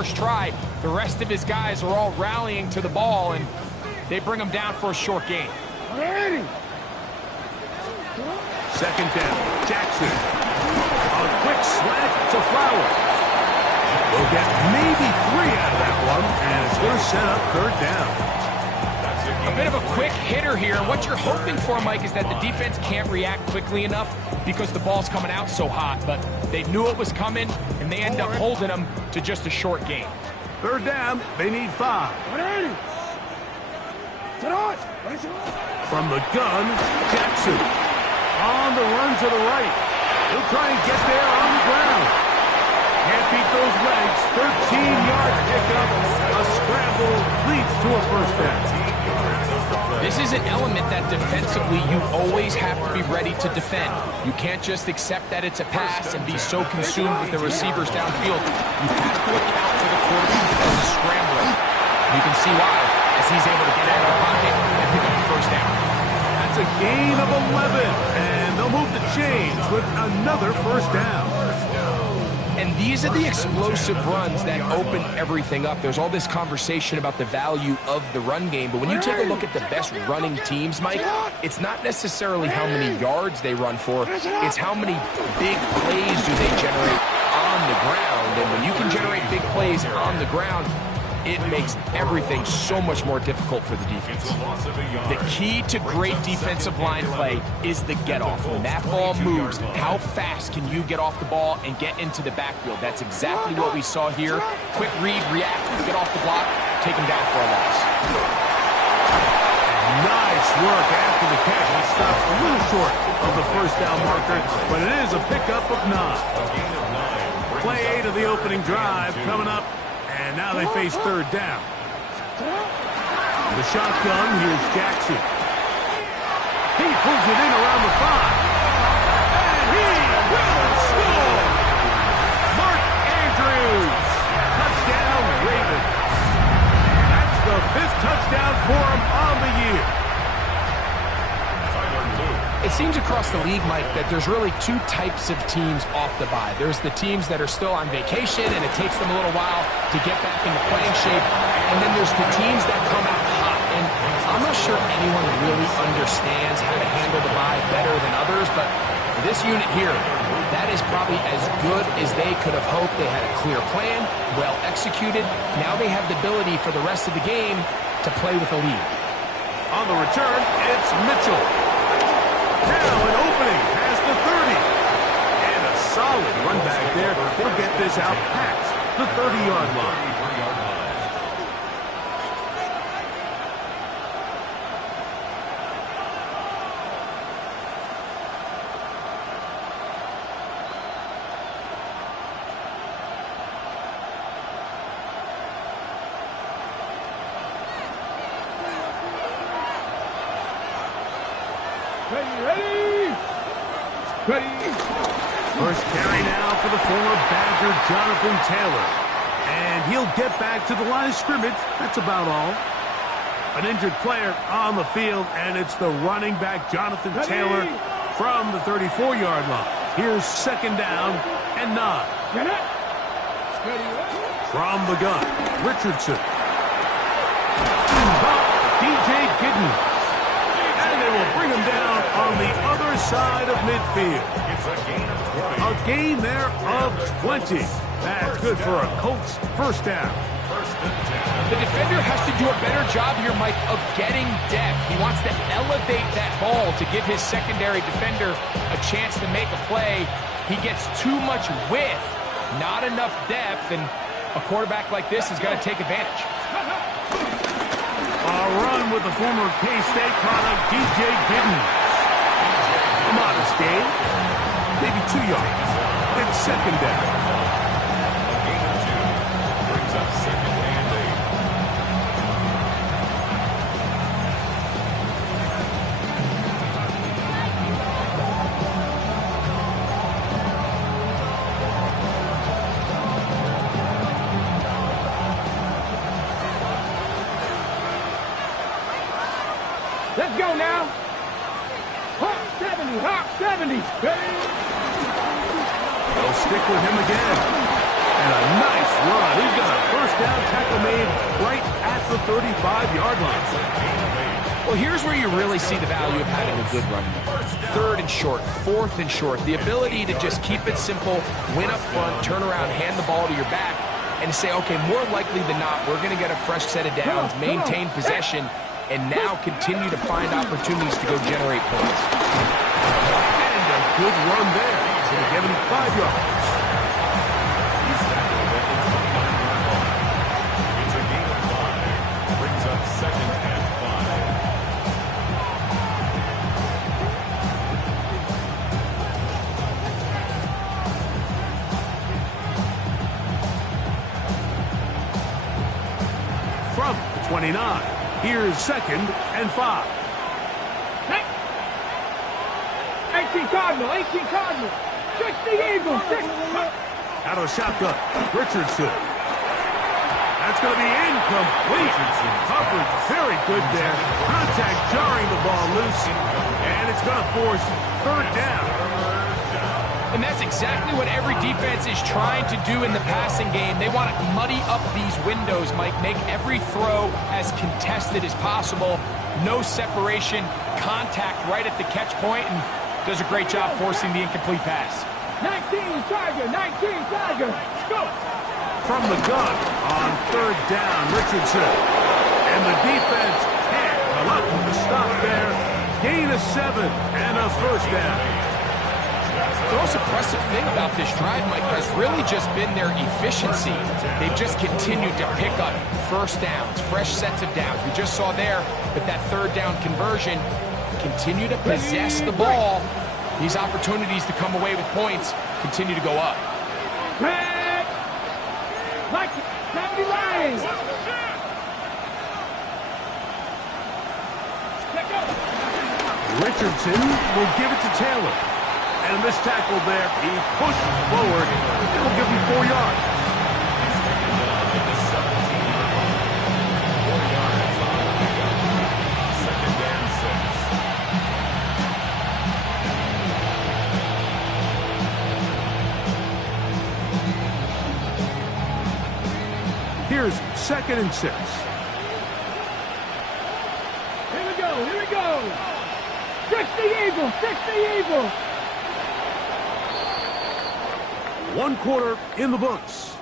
first try. The rest of his guys are all rallying to the ball, and they bring him down for a short gain. Second down, Jackson. A quick slant to Flowers. We'll get maybe 3 out of that one, and it's going to set up third down. A bit of a quick hitter here, and what you're hoping for, Mike, is that the defense can't react quickly enough because the ball's coming out so hot, but they knew it was coming, and they end up holding them to just a short gain. Third down, they need 5. From the gun, Jackson. On the run to the right. He'll try and get there on the ground. Can't beat those legs. 13-yard pickup. A scramble leads to a first down. This is an element that defensively you always have to be ready to defend. You can't just accept that it's a pass and be so consumed with the receivers downfield. You have to account for the quarterback as a scrambler. You can see why, as he's able to get out of the pocket and pick up the first down. That's a gain of 11, and they'll move the chains with another first down. And these are the explosive runs that open everything up. There's all this conversation about the value of the run game, but when you take a look at the best running teams, Mike, it's not necessarily how many yards they run for, it's how many big plays do they generate on the ground. And when you can generate big plays on the ground, it makes everything so much more difficult for the defense. The key to great defensive line play is the get-off. When that ball moves, how fast can you get off the ball and get into the backfield? That's exactly what we saw here. Quick read, react, get off the block, take him down for a loss. Nice work after the catch. He stops a little short of the first down marker, but it is a pickup of 9. Play 8 of the opening drive coming up. And now they face third down. The shotgun, here's Jackson. He pulls it in around the 5. And he will score! Mark Andrews. Touchdown, Ravens. That's the 5th touchdown for him on the year. It seems across the league, Mike, that there's really 2 types of teams off the bye. There's the teams that are still on vacation, and it takes them a little while to get back into playing shape. And then there's the teams that come out hot. And I'm not sure anyone really understands how to handle the bye better than others, but for this unit here, that is probably as good as they could have hoped. They had a clear plan, well executed. Now they have the ability for the rest of the game to play with a lead. On the return, it's Mitchell. Now an opening past the 30. And a solid run back there. They'll get this out past the 30-yard line. First carry now for the former Badger, Jonathan Taylor. And he'll get back to the line of scrimmage. That's about all. An injured player on the field, and it's the running back, Jonathan Taylor, from the 34-yard line. Here's second down and 9. From the gun, Richardson. DJ Giddens. And they will bring him down on the other side of midfield. A gain there of 20. That's good for a Colts first down. The defender has to do a better job here, Mike, of getting depth. He wants to elevate that ball to give his secondary defender a chance to make a play. He gets too much width, not enough depth, and a quarterback like this is going to take advantage. A run with the former K-State product, DJ Giddens. A modest gain, maybe 2 yards. It's second down. A gain of 2 brings up second and 8. Let's go now. Hot 70, hot 70. They'll stick with him again. And a nice run. He's got a 35-yard line. Well, here's where you really see the value of having a good run game. 3rd and short, 4th and short. The ability to just keep it simple, win up front, turn around, hand the ball to your back, and say, okay, more likely than not, we're going to get a fresh set of downs, maintain possession, and now continue to find opportunities to go generate points. And a good run there. It's going to give him 5 yards. It's a gain of 5. Brings up 2nd and 5. From the 29. Here's 2nd and 5. 18 Cardinal, 18 Cardinal. 60 Eagles, 6. Out of the shotgun, Richardson. That's going to be incomplete. Coverage very good there. Contact jarring the ball loose. And it's going to force 3rd down. And that's exactly what every defense is trying to do in the passing game. They want to muddy up these windows, Mike, make every throw as contested as possible. No separation, contact right at the catch point, and does a great job forcing the incomplete pass. 19 Tiger, 19 Tiger. Go. From the gun on 3rd down, Richardson. And the defense can't come up with a stop there. Gain of 7 and a 1st down. The most impressive thing about this drive, Mike, has really just been their efficiency. They've just continued to pick up 1st downs, fresh sets of downs. We just saw there, but that 3rd down conversion, continue to possess the ball. These opportunities to come away with points continue to go up. Red. Mike, 70 lines. Richardson will give it to Taylor. And a missed tackle there. He pushes forward. It will give him 4 yards. Here's 2nd and 6. Here we go, here we go. 60 Eagles, 60 Eagles. 1 quarter in the books.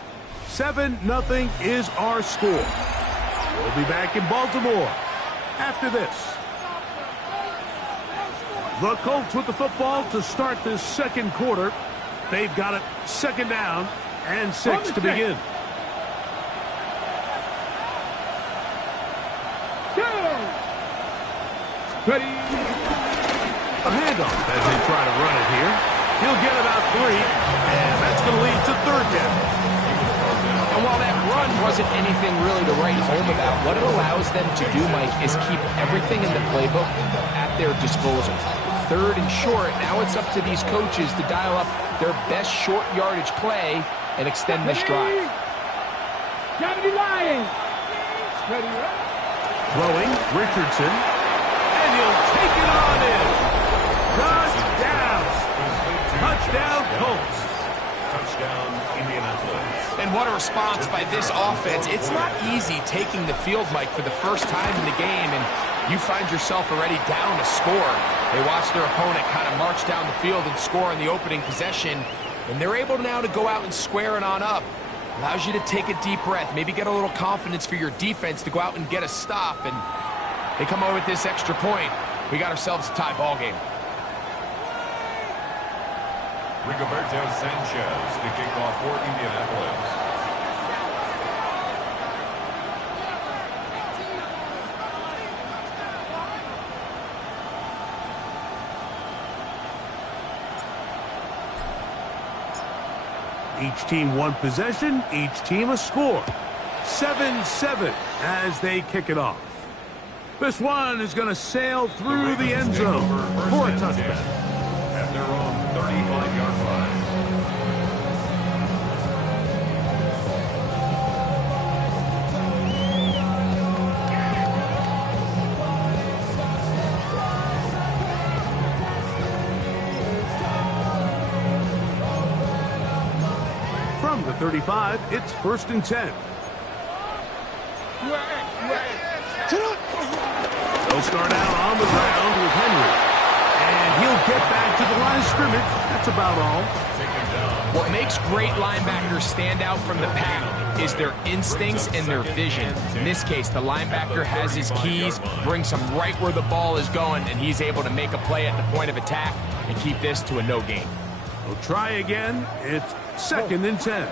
7-0 is our score. We'll be back in Baltimore after this. The Colts with the football to start this 2nd quarter. They've got it 2nd down and 6 to begin. Ready. A handoff as they try to run it here. He'll get about 3, and that's going to lead to 3rd down. And while that run wasn't anything really to write home about, what it allows them to do, Mike, is keep everything in the playbook at their disposal. 3rd and short, now it's up to these coaches to dial up their best short yardage play and extend this drive. 70 Lions. Ready. Throwing, Richardson. And he'll take it on in. Touchdown. Touchdown, Colts. Touchdown, Indianapolis. And what a response by this offense. It's not easy taking the field, Mike, for the first time in the game, and you find yourself already down a score. They watch their opponent kind of march down the field and score in the opening possession, and they're able now to go out and square it on up. Allows you to take a deep breath, maybe get a little confidence for your defense to go out and get a stop, and they come away with this extra point. We got ourselves a tie ball game. Rigoberto Sanchez to kick off for Indianapolis. Each team 1 possession, each team a score. 7-7 as they kick it off. This one is going to sail through the end zone for a touchdown. At their own 35-yard line. From the 35, it's 1st and 10. You are at They'll start out on the ground with Henry. And he'll get back to the line of scrimmage. That's about all. What makes great linebackers stand out from the pack is their instincts and their vision. In this case, the linebacker has his keys, brings him right where the ball is going, and he's able to make a play at the point of attack and keep this to a no gain. They'll try again. It's 2nd and 10.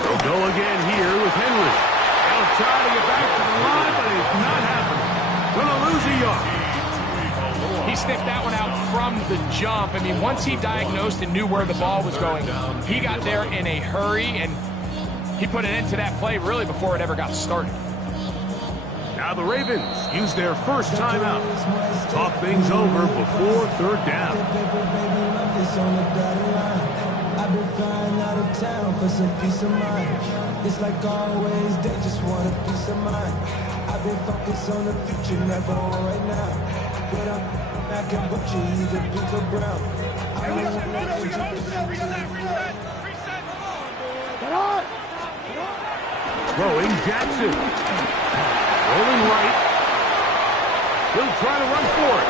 They'll go again here with Henry. They'll try to get back to the line, but it's not happening. Gonna lose a yard. He sniffed that one out from the jump. I mean, once he diagnosed and knew where the ball was going, he got there in a hurry, and he put an end to that play really before it ever got started. Now the Ravens use their first timeout. Talk things over before 3rd down. I've been flying out of town for some peace of mind. It's like always, they just want a peace of mind. I've been focused on the future, never on right now. But I'm back and butcher, either pink or brown. Throwing Jackson. Rolling right. He'll try to run for it.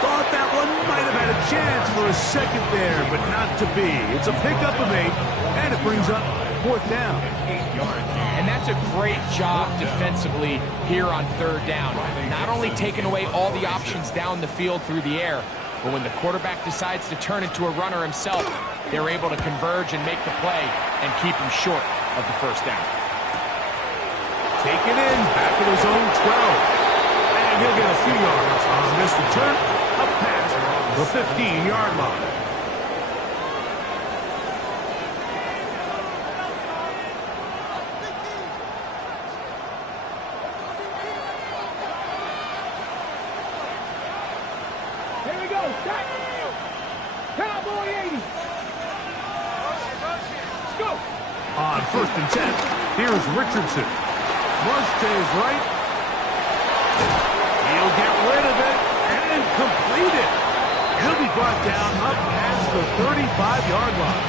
Thought that one might have had a chance for a second there, but not to be. It's a pickup of 8, and it brings up 4th down. And that's a great job defensively here on 3rd down. Not only taking away all the options down the field through the air, but when the quarterback decides to turn into a runner himself, they're able to converge and make the play and keep him short of the 1st down. Take it in, back at his own 12. And he'll get a few yards on this return, up past the 15-yard line. Here we go. Set. Cowboy 80. Let's go. On 1st and 10, here's Richardson. Rush to his right. He'll get rid of it and complete it. He'll be brought down up past the 35-yard line.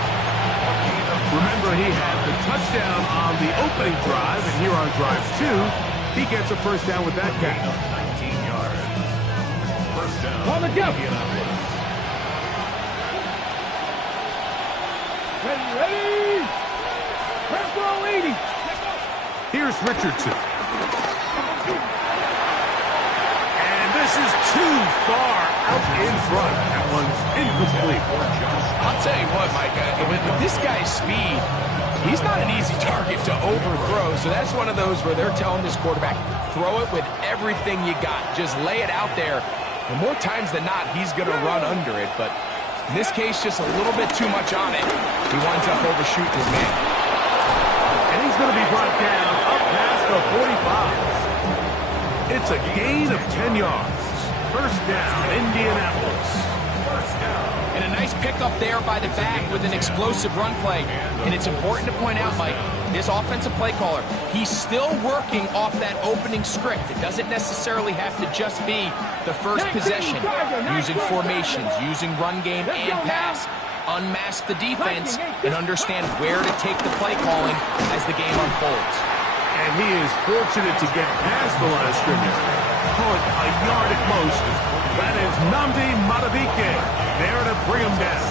Remember, he had the touchdown on the opening drive, and here on drive 2, he gets a 1st down with that catch. 19 yards. 1st down. On the jump. Ready. Purple 80. Here's Richardson. And this is too far out in front. That one's incomplete. I'll tell you what, Mike, with this guy's speed, he's not an easy target to overthrow. So that's one of those where they're telling this quarterback, throw it with everything you got. Just lay it out there. And more times than not, he's going to run under it. But in this case, just a little bit too much on it. He winds up overshooting his man. And he's going to be brought down up past the 45. It's a gain of 10 yards. 1st down, Indianapolis. And a nice pickup there by the back with an explosive run play. And it's important to point out, Mike, this offensive play caller, he's still working off that opening script. It doesn't necessarily have to just be the first possession. Using formations, using run game and pass. Unmask the defense and understand where to take the play calling as the game unfolds. And he is fortunate to get past the line of scrimmage. Call it a yard at most. That is Nnamdi Madubuike there to bring him down.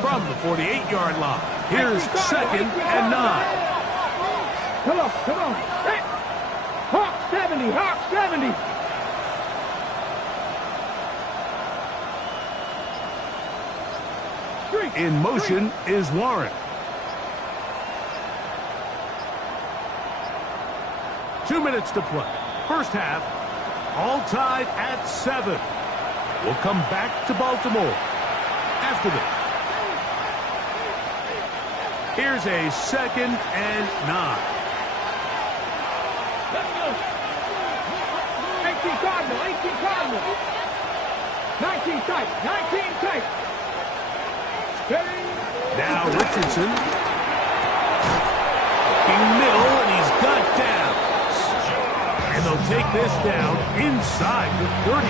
From the 48-yard line, here's 2nd and 9. Come on. Hey. Hawk 70. Hawk 70. In motion is Warren. 2 minutes to play. 1st half, all tied at 7. We'll come back to Baltimore after this. Here's a 2nd and 9. Let's go. 18 Cardinal. 19 tight. Now Richardson. Looking middle, and he's got downs. And they'll take this down inside the 35.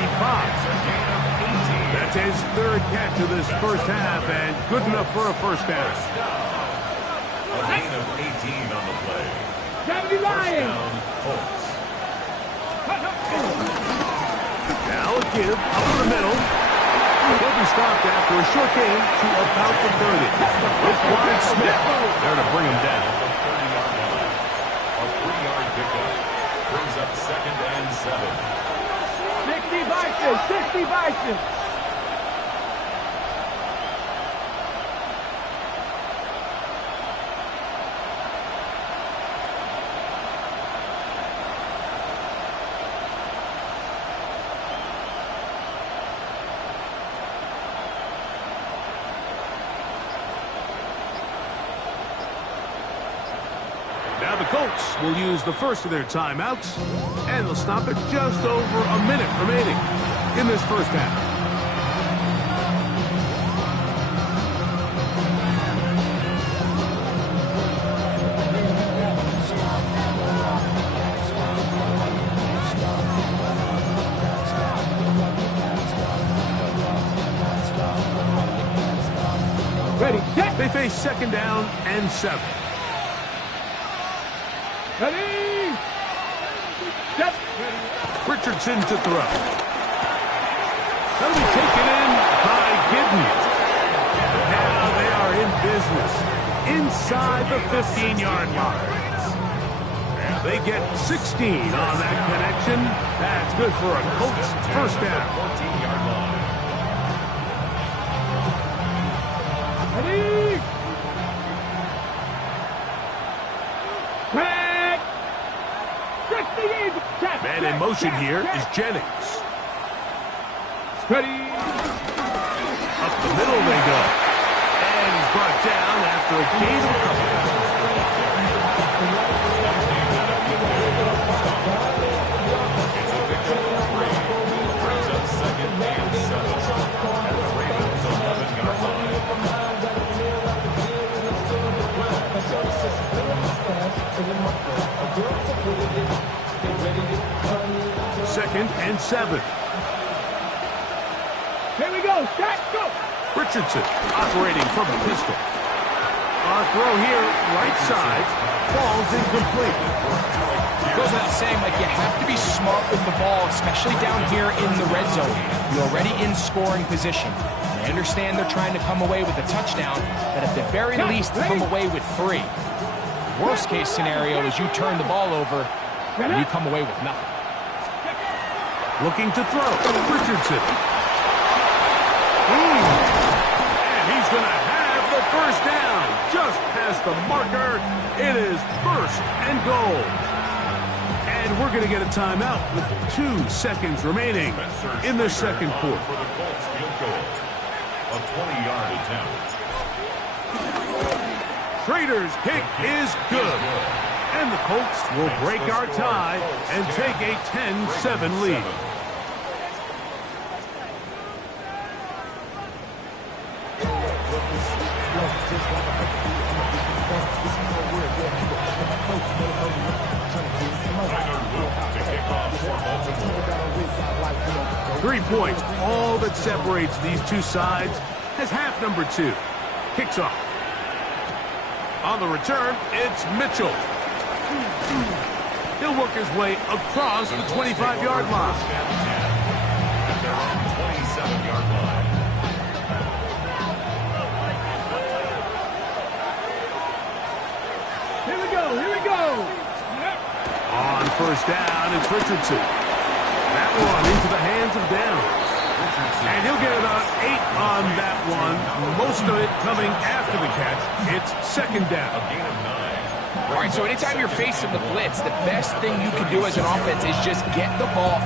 That's his third catch of this first half, and good enough for a first down. A gain of 18 on the play. 70 Lions. Down, Colts. Now a give up the middle. He'll be stopped after a short gain to about the 30. With Warren Smith there to bring him down. The 30-yard line. A 3-yard pickup. Brings up 2nd and 7. 60 Vikings. 60 Vikings. Now the Colts will use the first of their timeouts, and they'll stop at just over a minute remaining in this first half. Ready, set. They face 2nd down and 7. Ready. Set. Richardson to throw. That'll be taken in by Gidden. Now they are in business inside the 15-yard line. They get 16 on that connection. That's good for a Colts first down. 14-yard line. Ready. Set. 60 Eagles. Set. Man in motion here is Jennings. Ready. Up the middle they go. And he's brought down after a gain of a couple. It's a pickup of 3. Brings up 2nd and 7. At the Ravens' 11-yard line. Second and 7. Here we go. Set. Go. Richardson operating from the pistol. Our throw here, right side, falls incomplete. Goes without saying, like, you have to be smart with the ball, especially down here in the red zone. You're already in scoring position. And I understand they're trying to come away with a touchdown, but at the very least, come away with 3. Worst case scenario is you turn the ball over and you come away with nothing. Looking to throw. Richardson. And he's going to have the first down. Just past the marker. It is 1st and goal. And we're going to get a timeout with 2 seconds remaining in the second quarter. For the Colts field goal. A 20-yard attempt. Schrader's kick is good. And the Colts will break our tie and take a 10-7 lead. To kick off for Baltimore. 3 points, all that separates these two sides, as half number 2 kicks off. On the return, it's Mitchell. He'll work his way across the 25-yard line. At their own 27-yard line. Here we go. Here we go. On first down, it's Richardson. That one into the hands of Downs. And he'll get about 8 on that one. Most of it coming after the catch. It's 2nd down. A gain of 9. All right, so anytime you're facing the blitz, the best thing you can do as an offense is just get the ball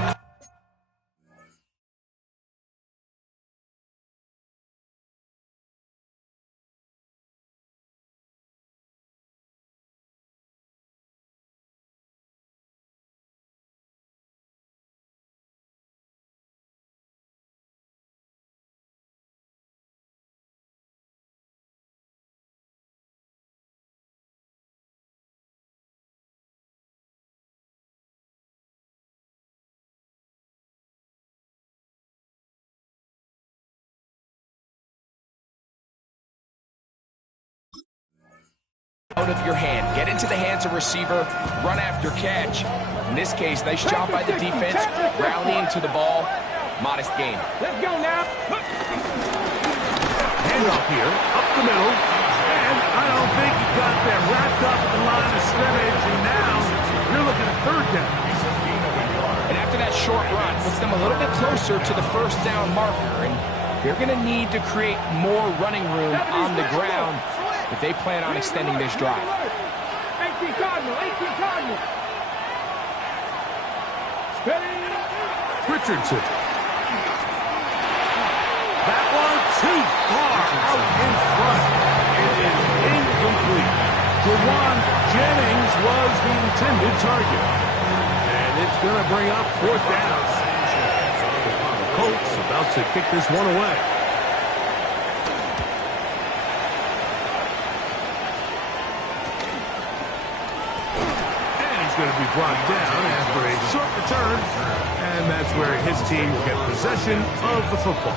out of your hand. Get into the hands of receiver, run after catch. In this case, nice job by the defense, rallying to the ball. Modest gain. Let's go now. Handoff here, up the middle. And I don't think he got there. Wrapped up at the line of scrimmage, and now you're looking at third down. And after that short run, puts them a little bit closer to the first down marker. And they're going to need to create more running room on the ground if they plan on extending this drive. 18 Cardinal, 18 Cardinal. Steady. Richardson. That one too far out in front. It is incomplete. Jawan Jennings was the intended target. And it's going to bring up fourth down. The Colts about to kick this one away. And he's going to be brought down after a short return. And that's where his team will get possession of the football.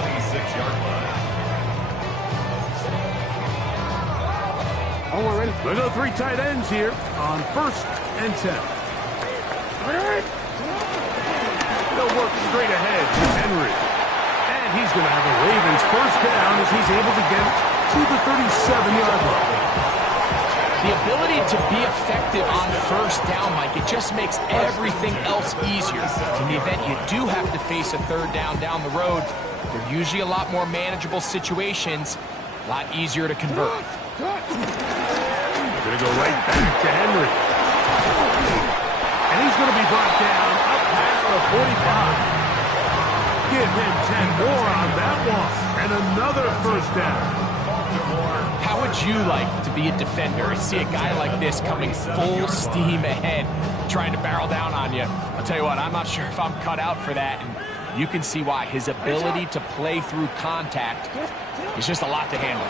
26-yard line. We'll go three tight ends here on 1st and 10. They'll work straight ahead to Henry. And he's going to have a Ravens first down as he's able to get to the 37-yard line. The ability to be effective on first down, Mike, it just makes everything else easier. In the event you do have to face a third down the road, they're usually a lot more manageable situations, a lot easier to convert. Going to go right back to Henry. And he's going to be brought down up past the 45. Give him 10 more on that one. And another first down. How would you like to be a defender and see a guy like this coming full steam ahead, trying to barrel down on you? I'll tell you what, I'm not sure if I'm cut out for that, and you can see why. His ability to play through contact is just a lot to handle.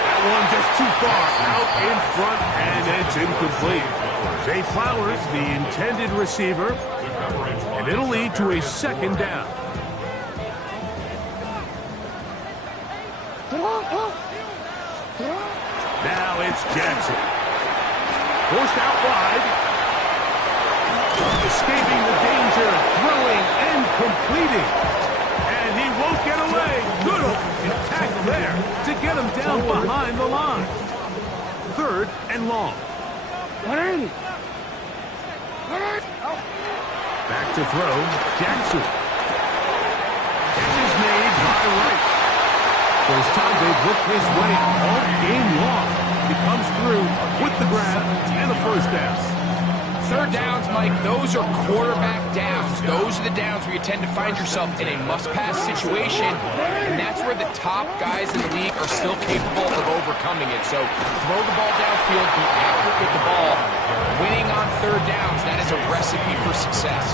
That one just too far out in front, and it's incomplete. Zay Flowers, the intended receiver, and it'll lead to a second down. Now it's Jackson. Forced out wide. Escaping the danger, throwing and completing. And he won't get away. Good tackle there to get him down behind the line. 3rd and long. Back to throw, Jackson. Catch is made by Wright. First time they've worked his way all game long. He comes through with the grab and a first down. Third downs, Mike, those are quarterback downs. Those are the downs where you tend to find yourself in a must-pass situation, and that's where the top guys in the league are still capable of overcoming it. So throw the ball downfield, be accurate with the ball. Winning on third downs, that is a recipe for success.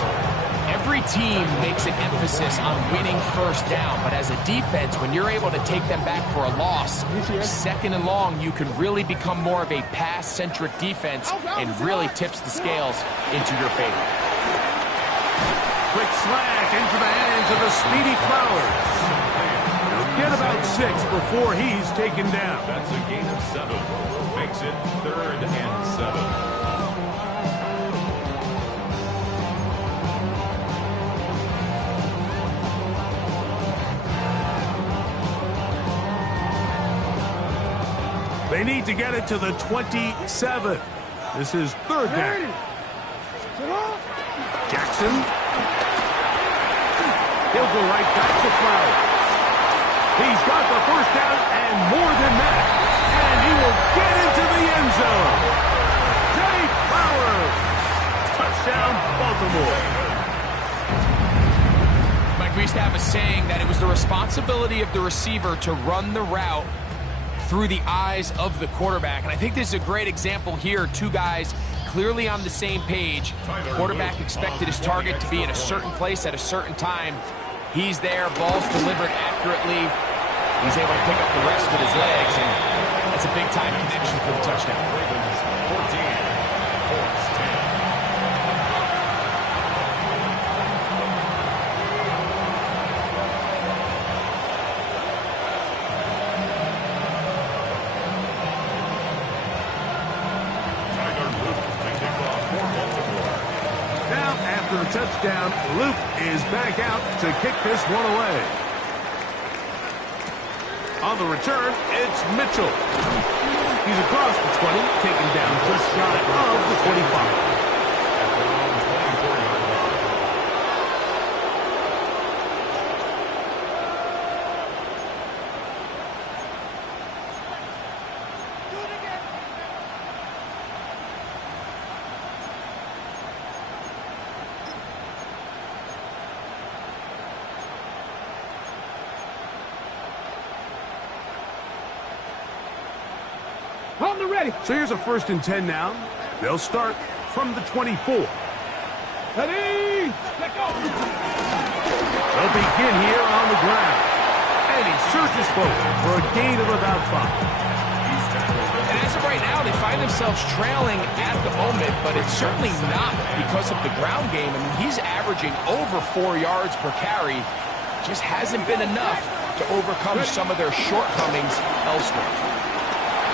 Every team makes an emphasis on winning first down, but as a defense, when you're able to take them back for a loss, 2nd and long, you can really become more of a pass-centric defense and really tips the scales into your favor. Quick slant into the hands of the speedy Flowers. He'll get about 6 before he's taken down. That's a gain of 7. Makes it 3rd and 7. They need to get it to the 27. This is 3rd down. Jackson. He'll go right back to Flowers. He's got the first down and more than that. And he will get into the end zone. Zay Flowers. Touchdown, Baltimore. Mike, we used to have a saying that it was the responsibility of the receiver to run the route through the eyes of the quarterback. And I think this is a great example here. Two guys clearly on the same page. Quarterback expected his target to be in a certain place at a certain time. He's there, ball's delivered accurately. He's able to pick up the rest with his legs, and that's a big-time connection for the touchdown. Ravens 14, Colts 10. after the touchdown, Luke is back out to kick this one away. On the return, it's Mitchell. He's across the 20, taken down just shy of the 25. On the ready. So here's a 1st and 10 now. They'll start from the 24. Ready. Let go. They'll begin here on the ground. And he surges forward for a gain of about 5. And as of right now, they find themselves trailing at the moment, but it's certainly not because of the ground game. I mean, he's averaging over 4 yards per carry. Just hasn't been enough to overcome some of their shortcomings elsewhere.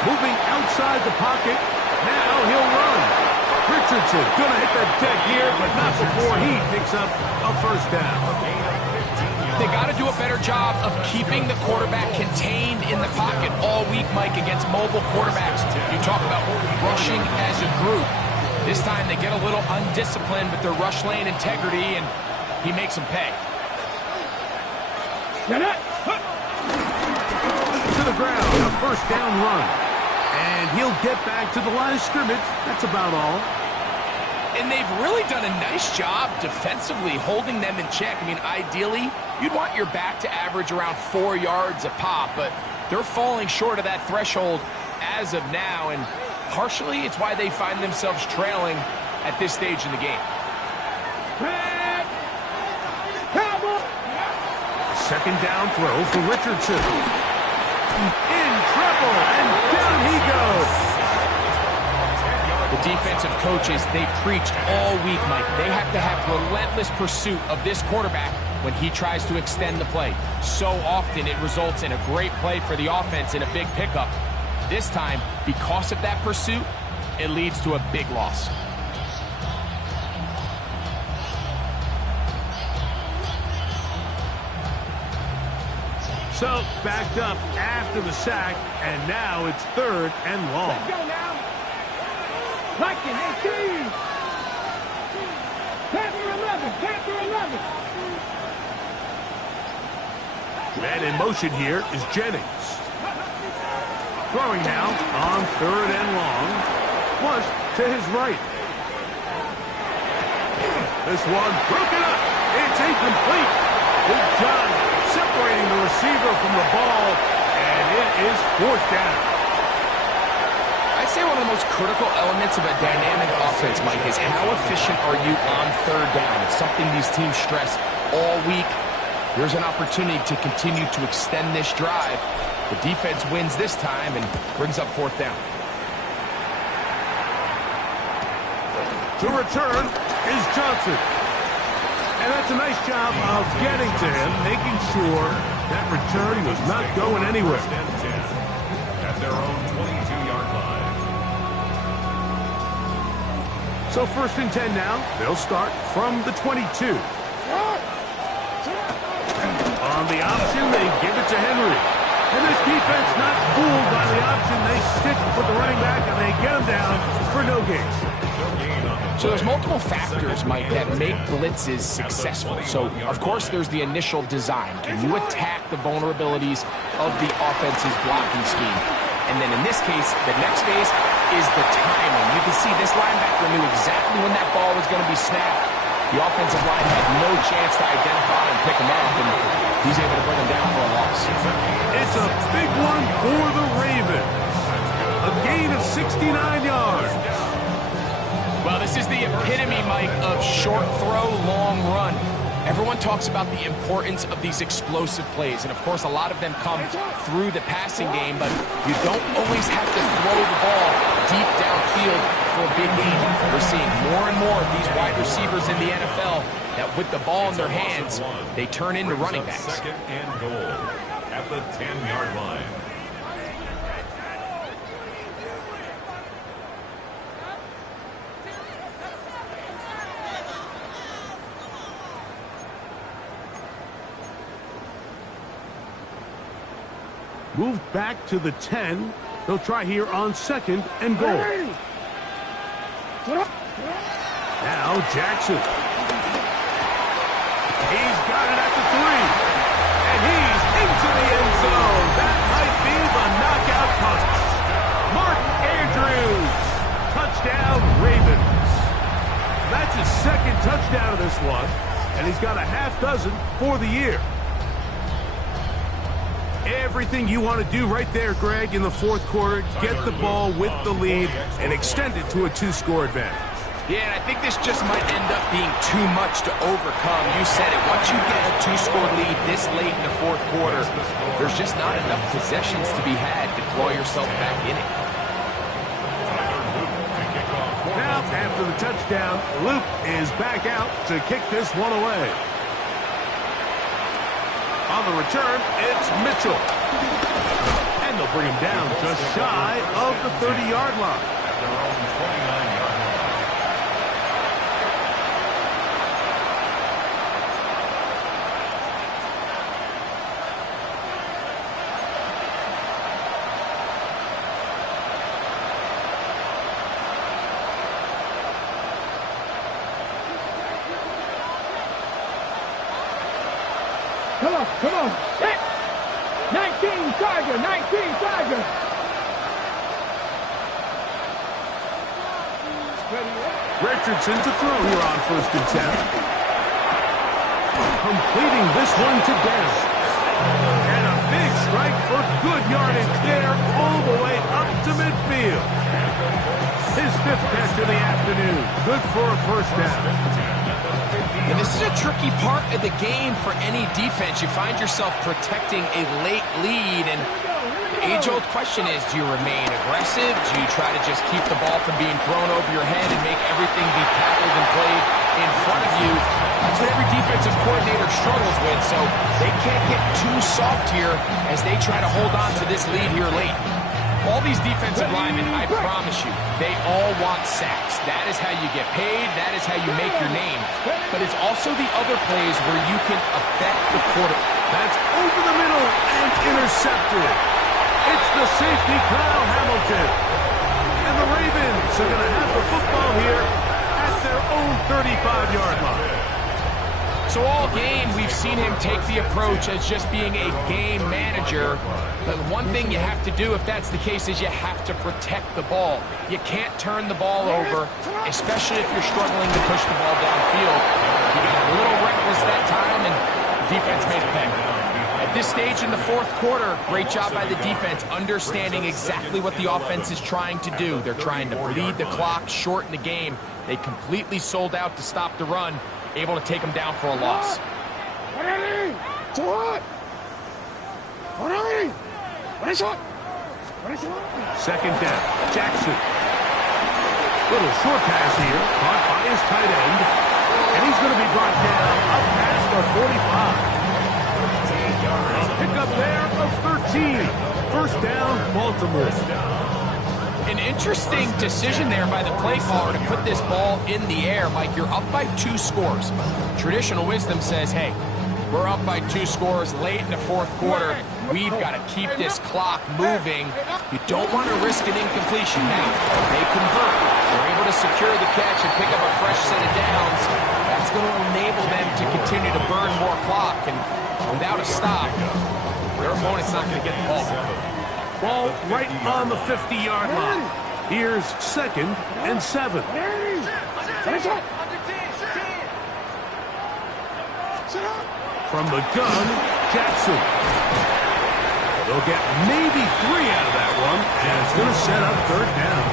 Moving outside the pocket. Now he'll run. Richardson going to hit that deck here, but not before he picks up a 1st down. They got to do a better job of keeping the quarterback contained in the pocket all week, Mike, against mobile quarterbacks. You talk about rushing as a group. This time they get a little undisciplined with their rush lane integrity, and he makes them pay. To the ground, a 1st down run. And he'll get back to the line of scrimmage. That's about all. And they've really done a nice job defensively holding them in check. I mean, ideally, you'd want your back to average around 4 yards a pop, but they're falling short of that threshold as of now, and partially it's why they find themselves trailing at this stage in the game. 2nd down throw for Richardson. In trouble, and down he goes. The defensive coaches, they preached all week, Mike. They have to have relentless pursuit of this quarterback when he tries to extend the play. So often it results in a great play for the offense and a big pickup. This time, because of that pursuit, it leads to a big loss. So, backed up after the sack, and now it's 3rd and long. Let's go now. Liking 18. Panther 11. Panther 11. Man in motion here is Jennings. Throwing now on 3rd and long. Flush to his right. This one broken up. It's incomplete. Good job separating the receiver from the ball, and it is 4th down. I'd say one of the most critical elements of a dynamic offense, Mike, is how efficient are you on 3rd down. It's something these teams stress all week. Here's an opportunity to continue to extend this drive. The defense wins this time and brings up 4th down. To return is Johnson. And that's a nice job of getting to him, making sure that return was not going anywhere. At their own 22-yard line. So 1st and 10 now. They'll start from the 22. On the option, they give it to Henry. And this defense not fooled by the option. They stick with the running back, and they get him down for no gain. So there's multiple factors, Mike, that make blitzes successful. So, of course, there's the initial design. Can you attack the vulnerabilities of the offense's blocking scheme? And then in this case, the next phase is the timing. You can see this linebacker knew exactly when that ball was going to be snapped. The offensive line had no chance to identify and pick him up, and he's able to bring him down for a loss. It's a big one for the Ravens. A gain of 69 yards. Well, this is the epitome, Mike, of short throw, long run. Everyone talks about the importance of these explosive plays, and of course a lot of them come through the passing game, but you don't always have to throw the ball deep downfield for a big gain. We're seeing more and more of these wide receivers in the NFL that with the ball in their hands, they turn into running backs. 2nd and goal at the 10-yard line. Moved back to the 10. They'll try here on 2nd and goal. Now Jackson. He's got it at the 3. And he's into the end zone. That might be the knockout punch. Mark Andrews. Touchdown, Ravens. That's his 2nd touchdown of this one. And he's got a half dozen for the year. Everything you want to do right there, Greg, in the 4th quarter. Get the ball with the lead and extend it to a 2-score advantage. Yeah, and I think this just might end up being too much to overcome. You said it. Once you get a 2-score lead this late in the 4th quarter, there's just not enough possessions to be had to claw yourself back in it. Now, after the touchdown, Luke is back out to kick this one away. On the return, it's Mitchell. And they'll bring him down just shy of the 30-yard line. At their own 29-yard line. Come on. Hit. 19 Tiger, 19 Tiger. Richardson to throw here on 1st and 10. Completing this one to Downs. And a big strike for good yardage there all the way up to midfield. His 5th catch of the afternoon. Good for a 1st down. And this is a tricky part of the game for any defense. You find yourself protecting a late lead, and the age-old question is, do you remain aggressive? Do you try to just keep the ball from being thrown over your head and make everything be tackled and played in front of you? That's what every defensive coordinator struggles with, so they can't get too soft here as they try to hold on to this lead here late. All these defensive linemen, I promise you, they all want sacks. That is how you get paid. That is how you make your name. But it's also the other plays where you can affect the quarterback. That's over the middle and intercepted. It's the safety, Kyle Hamilton. And the Ravens are going to have the football here at their own 35-yard line. So all game, we've seen him take the approach as just being a game manager. But one thing you have to do if that's the case is you have to protect the ball. You can't turn the ball over, especially if you're struggling to push the ball downfield. You got a little reckless that time, and the defense made a pay. At this stage in the 4th quarter, great job by the defense, understanding exactly what the offense is trying to do. They're trying to bleed the clock, shorten the game. They completely sold out to stop the run, able to take them down for a loss. Second down, Jackson. Little short pass here, caught by his tight end. And he's going to be brought down up past the 45. A pickup there of 13. 1st down, Baltimore. An interesting decision there by the play caller to put this ball in the air. Mike, you're up by 2 scores. Traditional wisdom says, hey, we're up by 2 scores late in the 4th quarter. We've got to keep this clock moving. You don't want to risk an incompletion. Now, they convert. They're able to secure the catch and pick up a fresh set of downs. That's going to enable them to continue to burn more clock. And without a stop, their opponent's not going to get the ball. Ball right on the 50-yard line. Here's 2nd and 7. From the gun, Jackson. They'll get maybe 3 out of that one, and it's going to set up 3rd down.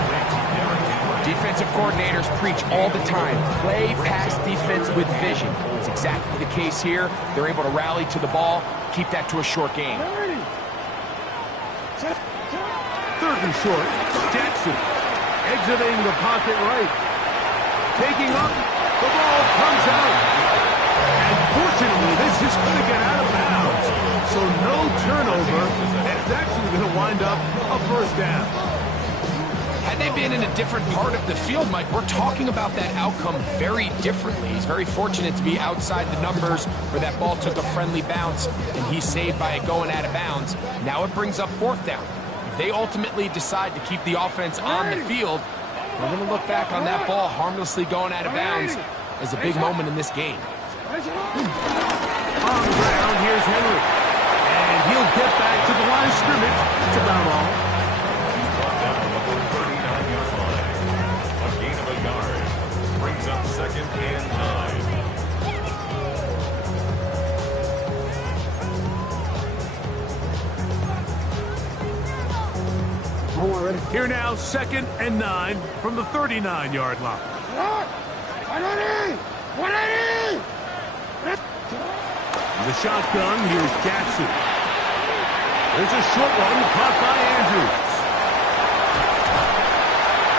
Defensive coordinators preach all the time, play pass defense with vision. It's exactly the case here. They're able to rally to the ball, keep that to a short game. 3rd and short, Jackson exiting the pocket right. Taking up, the ball comes out. And fortunately, this is going to get out of bounds. So no turnover, and it's actually going to wind up a 1st down. Had they been in a different part of the field, Mike, we're talking about that outcome very differently. He's very fortunate to be outside the numbers where that ball took a friendly bounce and he's saved by it going out of bounds. Now it brings up 4th down. If they ultimately decide to keep the offense on the field, we're going to look back on that ball harmlessly going out of bounds as a big moment in this game. On the ground, here's Henry. And he'll get back to the line of scrimmage. That's about all. He's brought down on the 39-yard line. A gain of a yard. Brings up 2nd and 9. Here now, 2nd and 9 from the 39-yard line. 180! 180! The shotgun, here's Jackson. There's a short one caught by Andrews.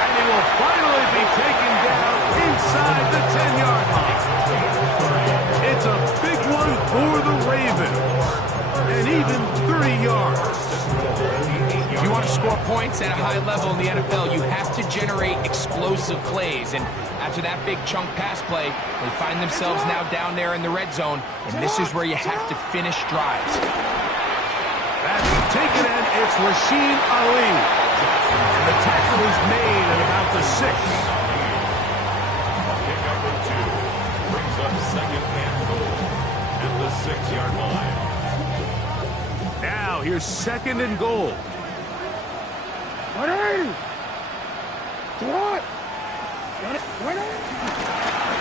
And he will finally be taken down inside the 10-yard line. It's a big one for the Ravens. And even 30 yards. If you want to score points at a high level in the NFL, you have to generate explosive plays. And after that big chunk pass play, they find themselves now down there in the red zone, and this is where you have to finish drives. That's taken in. It's Rasheed Ali. And the tackle is made at about the 6. Pickup of 2. Brings up 2nd and goal at the 6-yard line. Now here's 2nd and goal. 180! What?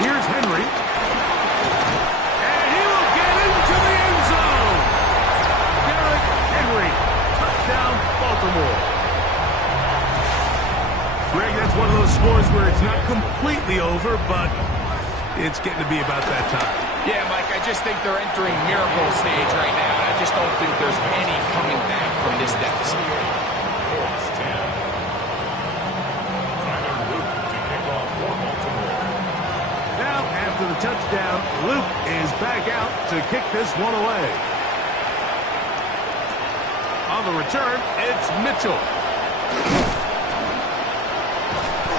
Here's Henry. And he will get into the end zone. Derrick Henry. Touchdown, Baltimore. Greg, that's one of those scores where it's not completely over, but it's getting to be about that time. Yeah, Mike, I just think they're entering miracle stage right now, and I just don't think there's any coming back from this deficit. After the touchdown, Luke is back out to kick this one away. On the return, it's Mitchell.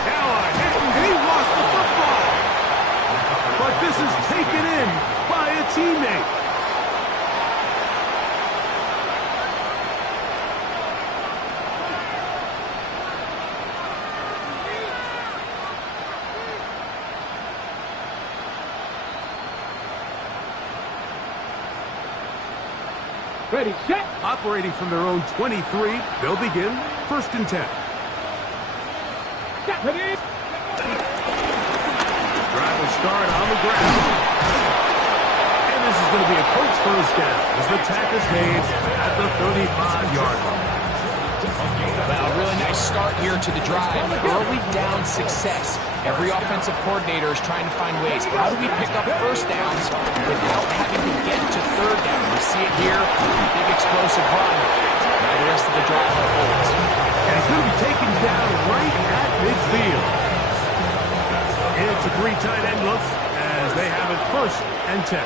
Now a hit, and he lost the football. But this is taken in by a teammate. Ready, set. Operating from their own 23, they'll begin 1st and 10. Ready. Drive will start on the ground. And this is going to be a Colts 1st down as the tack is made at the 35-yard line. Well, a really nice start here to the drive. Early down success. Every offensive coordinator is trying to find ways. How do we pick up 1st downs without having to get to 3rd down? We see it here. Big explosive run. Now the rest of the drive unfolds. And he's going to be taken down right at midfield. It's a 3 tight end look as they have it 1st and 10.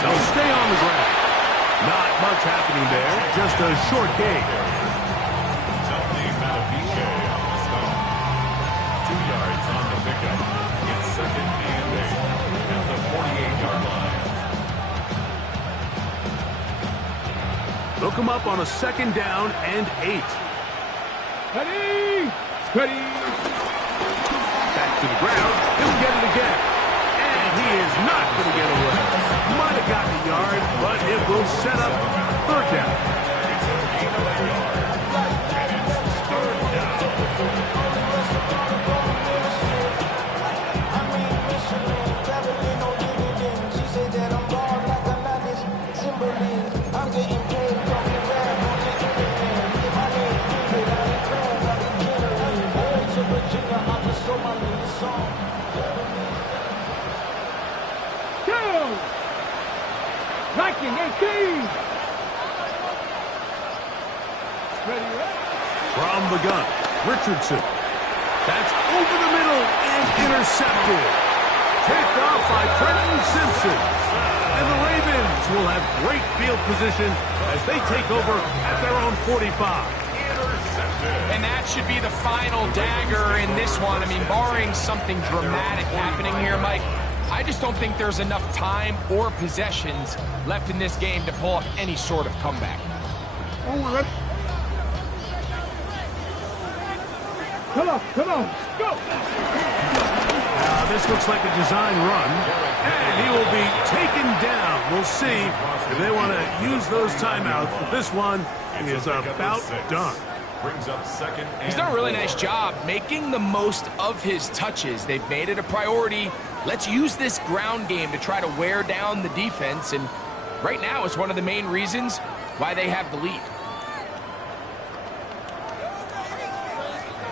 They'll stay on the ground. Not much happening there, just a short gain. 2 yards on the pickup. It's 2nd and 8 at the 48-yard line. They'll come up on a 2nd down and 8. Ready. Ready. Back to the ground. He'll get it again. And he is not going to get away. Might have gotten a yard, but it will set up 3rd down. It's a gain of a yard. And it's 3rd Liking 18. Ready, From the gun, Richardson. That's over the middle and intercepted. Picked off by Trenton Simpson. And the Ravens will have great field position as they take over at their own 45. should be the final dagger in this one. I mean, barring something dramatic happening here, Mike, I just don't think there's enough time or possessions left in this game to pull off any sort of comeback. Come on, go! This looks like a design run, and he will be taken down. We'll see if they want to use those timeouts, but this one is about done. Brings up second and He's done a really nice job making the most of his touches. They've made it a priority. Let's use this ground game to try to wear down the defense, and right now it's one of the main reasons why they have the lead.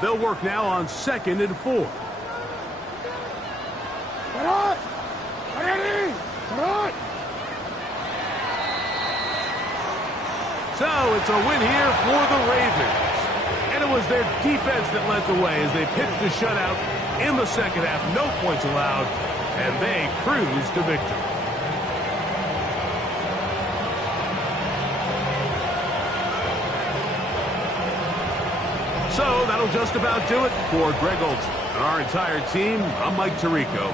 They'll work now on 2nd and 4. So it's a win here for the Ravens. And it was their defense that led the way as they pitched a shutout in the second half. No points allowed, and they cruised to victory. So that'll just about do it for Greg Olson and our entire team. I'm Mike Tirico.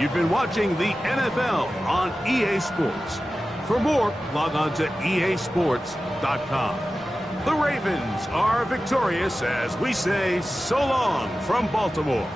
You've been watching the NFL on EA Sports. For more, log on to easports.com. The Ravens are victorious as we say so long from Baltimore.